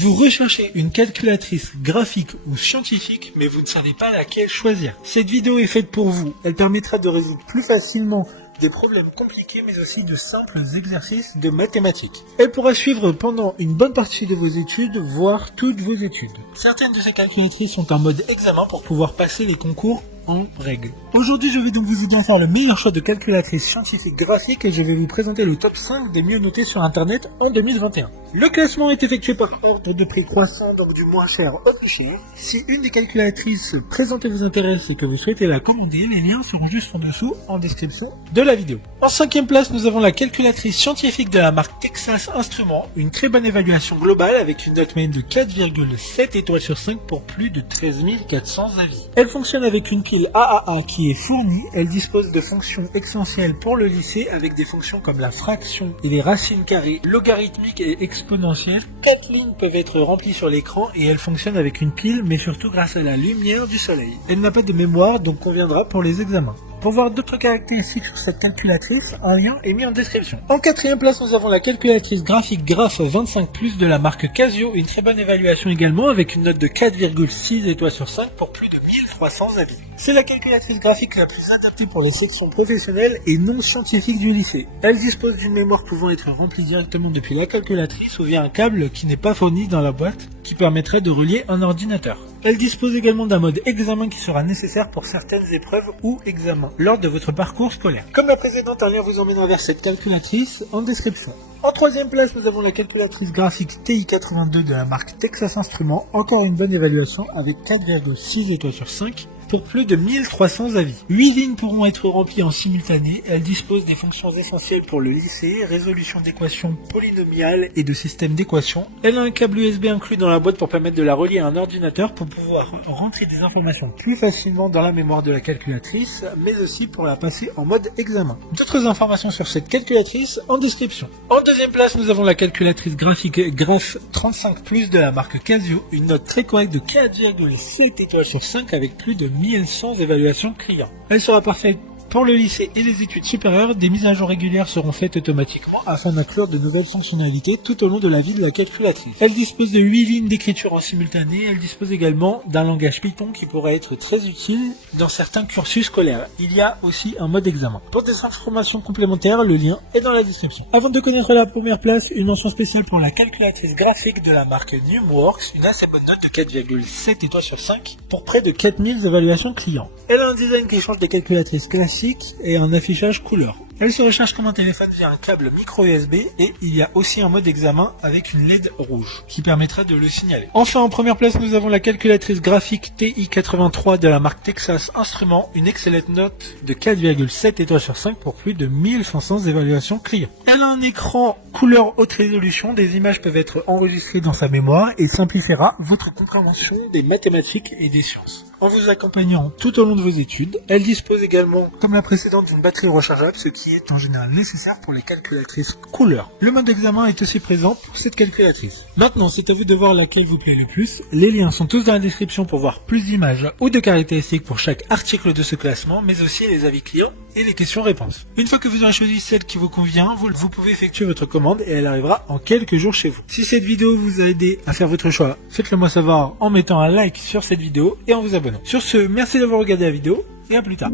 Vous recherchez une calculatrice graphique ou scientifique, mais vous ne savez pas laquelle choisir. Cette vidéo est faite pour vous. Elle permettra de résoudre plus facilement des problèmes compliqués, mais aussi de simples exercices de mathématiques. Elle pourra suivre pendant une bonne partie de vos études, voire toutes vos études. Certaines de ces calculatrices sont en mode examen pour pouvoir passer les concours en règle. Aujourd'hui, je vais donc vous aider à faire le meilleur choix de calculatrice scientifique graphique et je vais vous présenter le top 5 des mieux notés sur internet en 2021. Le classement est effectué par ordre de prix croissant, donc du moins cher au plus cher. Si une des calculatrices présentées vous intéresse et que vous souhaitez la commander, les liens seront juste en dessous en description de la vidéo. En 5e place, nous avons la calculatrice scientifique de la marque Texas Instruments, une très bonne évaluation globale avec une note moyenne de 4,7 étoiles sur 5 pour plus de 13 400 avis. Elle fonctionne avec une pile AAA qui est fournie, elle dispose de fonctions essentielles pour le lycée avec des fonctions comme la fraction et les racines carrées, logarithmiques et exponentielles. 4 lignes peuvent être remplies sur l'écran et elle fonctionne avec une pile mais surtout grâce à la lumière du soleil. Elle n'a pas de mémoire donc conviendra pour les examens. Pour voir d'autres caractéristiques sur cette calculatrice, un lien est mis en description. En 4e place, nous avons la calculatrice graphique Graph 25+, de la marque Casio, une très bonne évaluation également avec une note de 4,6 étoiles sur 5 pour plus de 1300 avis. C'est la calculatrice graphique la plus adaptée pour les sections professionnelles et non scientifiques du lycée. Elle dispose d'une mémoire pouvant être remplie directement depuis la calculatrice ou via un câble qui n'est pas fourni dans la boîte qui permettrait de relier un ordinateur. Elle dispose également d'un mode examen qui sera nécessaire pour certaines épreuves ou examens lors de votre parcours scolaire. Comme la précédente, un lien vous emmènera vers cette calculatrice en description. En 3e place, nous avons la calculatrice graphique TI82 de la marque Texas Instruments, encore une bonne évaluation avec 4,6 étoiles sur 5 pour plus de 1300 avis. 8 lignes pourront être remplies en simultané, elle dispose des fonctions essentielles pour le lycée, résolution d'équations polynomiales et de systèmes d'équations. Elle a un câble USB inclus dans la boîte pour permettre de la relier à un ordinateur pour pouvoir rentrer des informations plus facilement dans la mémoire de la calculatrice, mais aussi pour la passer en mode examen. D'autres informations sur cette calculatrice en description. En 2e place, nous avons la calculatrice graphique Graph 35+, de la marque Casio, une note très correcte de 4,7 étoiles sur 5 avec plus de 1100 évaluations clients. Elle sera parfaite pour le lycée et les études supérieures. Des mises à jour régulières seront faites automatiquement afin d'inclure de nouvelles fonctionnalités tout au long de la vie de la calculatrice. Elle dispose de 8 lignes d'écriture en simultané. Elle dispose également d'un langage Python qui pourrait être très utile dans certains cursus scolaires. Il y a aussi un mode examen. Pour des informations complémentaires, le lien est dans la description. Avant de connaître la première place, une mention spéciale pour la calculatrice graphique de la marque Numworks, une assez bonne note de 4,7 étoiles sur 5 pour près de 4000 évaluations clients. Elle a un design qui change des calculatrices classiques et un affichage couleur. Elle se recharge comme un téléphone via un câble micro USB et il y a aussi un mode examen avec une LED rouge qui permettra de le signaler. Enfin, en première place, nous avons la calculatrice graphique TI83 de la marque Texas Instruments, une excellente note de 4,7 étoiles sur 5 pour plus de 1500 évaluations clients. Elle a un écran couleur haute résolution, des images peuvent être enregistrées dans sa mémoire et simplifiera votre compréhension des mathématiques et des sciences. En vous accompagnant tout au long de vos études, elle dispose également, comme la précédente, d'une batterie rechargeable, ce qui est en général nécessaire pour les calculatrices couleur. Le mode examen est aussi présent pour cette calculatrice. Maintenant, c'est à vous de voir laquelle vous plaît le plus. Les liens sont tous dans la description pour voir plus d'images ou de caractéristiques pour chaque article de ce classement, mais aussi les avis clients et les questions-réponses. Une fois que vous aurez choisi celle qui vous convient, vous pouvez effectuer votre commande et elle arrivera en quelques jours chez vous. Si cette vidéo vous a aidé à faire votre choix, faites-le moi savoir en mettant un like sur cette vidéo et en vous abonnant. Sur ce, merci d'avoir regardé la vidéo et à plus tard.